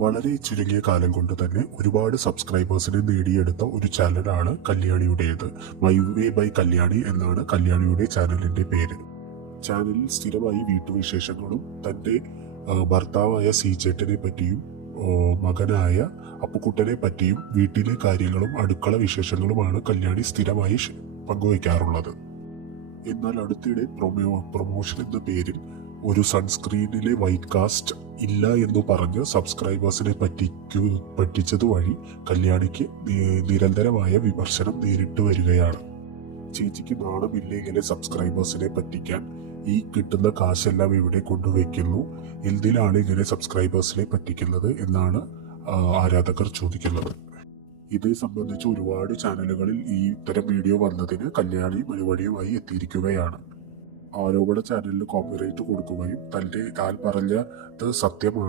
വളരെ ചുരുങ്ങിയ കാലം കൊണ്ട് തന്നെ ഒരുപാട് സബ്സ്ക്രൈബേഴ്സിനെ നേടിയെടുത്ത ഒരു ചാനലാണ് കല്യാണിയുടേത്. മൈ വേ ബൈ കല്യാണി എന്നാണ് കല്യാണിയുടെ ചാനലിന്റെ പേര്. ചാനലിൽ സ്ഥിരമായി വീട്ടുവിശേഷങ്ങളും തന്റെ ഭർത്താവായ സീചേട്ടനെ പറ്റിയും മകനായ അപ്പുക്കുട്ടനെ പറ്റിയും വീട്ടിലെ കാര്യങ്ങളും അടുക്കള വിശേഷങ്ങളുമാണ് കല്യാണി സ്ഥിരമായി പങ്കുവയ്ക്കാറുള്ളത്. എന്നാൽ അടുത്തിടെ പ്രൊമോഷൻ എന്ന പേരിൽ ഒരു സൺസ്ക്രീനിലെ വൈറ്റ് കാസ്റ്റ് ഇല്ല എന്ന് പറഞ്ഞ് സബ്സ്ക്രൈബേഴ്സിനെ പറ്റിച്ചത് വഴി കല്യാണിക്ക് നിരന്തരമായ വിമർശനം നേരിട്ട് വരികയാണ്. ചേച്ചിക്ക് നാണമില്ല ഇങ്ങനെ സബ്സ്ക്രൈബേഴ്സിനെ പറ്റിക്കാൻ, ഈ കിട്ടുന്ന കാശെല്ലാം ഇവിടെ കൊണ്ടുവയ്ക്കുന്നു, എന്തിനാണ് ഇങ്ങനെ സബ്സ്ക്രൈബേഴ്സിനെ പറ്റിക്കുന്നത് എന്നാണ് ആരാധകർ ചോദിക്കുന്നത്. ഇതേ സംബന്ധിച്ച് ഒരുപാട് ചാനലുകളിൽ ഈ ഇത്തരം വീഡിയോ വന്നതിന് കല്യാണി മറുപടിയുമായി എത്തിയിരിക്കുകയാണ്. ആരോപണ ചാനലിന് കോപ്പിറൈറ്റ് കൊടുക്കുകയും താൻ പറഞ്ഞത് സത്യമാണ്